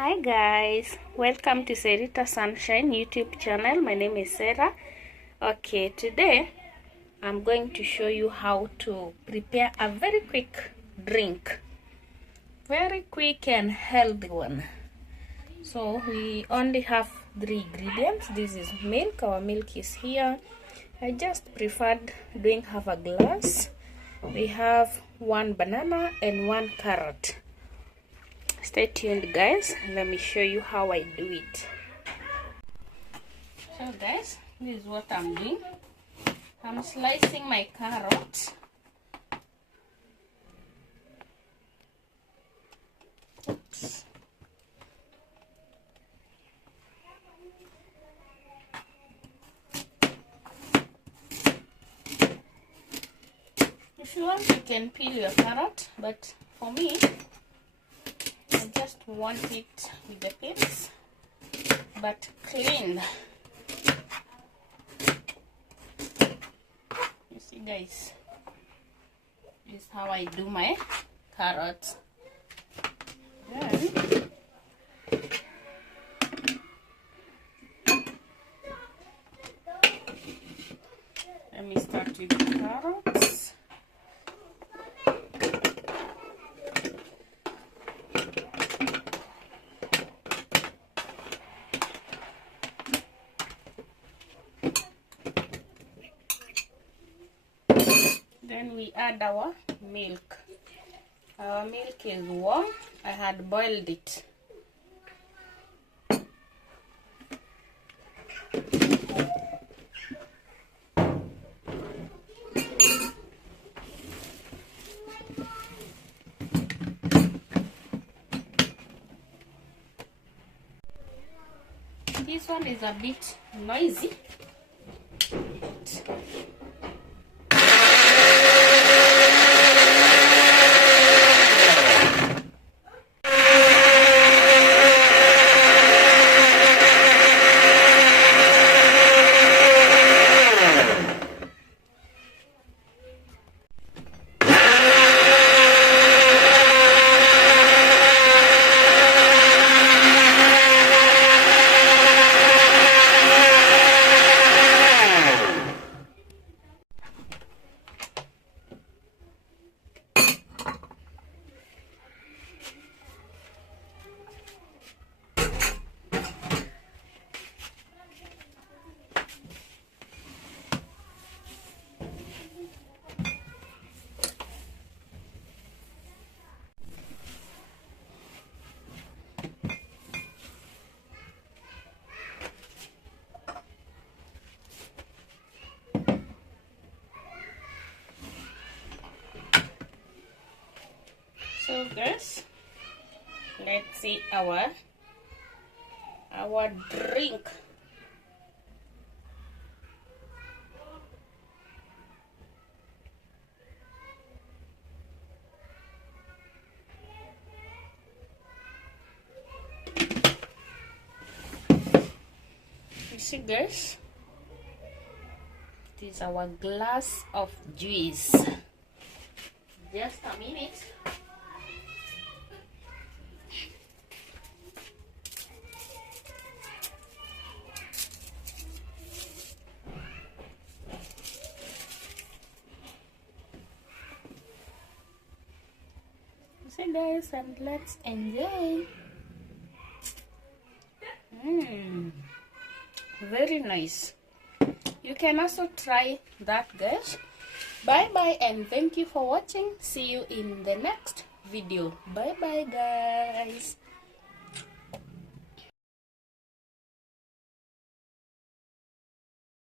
Hi guys, welcome to Serita Sunshine YouTube channel. My name is Sarah. Okay, today I'm going to show you how to prepare a very quick drink. Very quick and healthy one. So we only have 3 ingredients. This is milk. Our milk is here. I just preferred doing half a glass. We have 1 banana and 1 carrot. Stay tuned guys, let me show you how I do it. So guys, this is what I'm doing. I'm slicing my carrot. Oops. If you want, you can peel your carrot, but for me, I just want it with the pits, but clean. You see guys, this is how I do my carrots. Then let me start with the carrots. Then we add our milk. Our milk is warm. I had boiled it. This one is a bit noisy. So guys, let's see our drink. You see guys, this is our glass of juice. Just a minute. So guys, and let's enjoy. Very nice. You can also try that guys. Bye bye and thank you for watching. See you in the next video. Bye bye guys.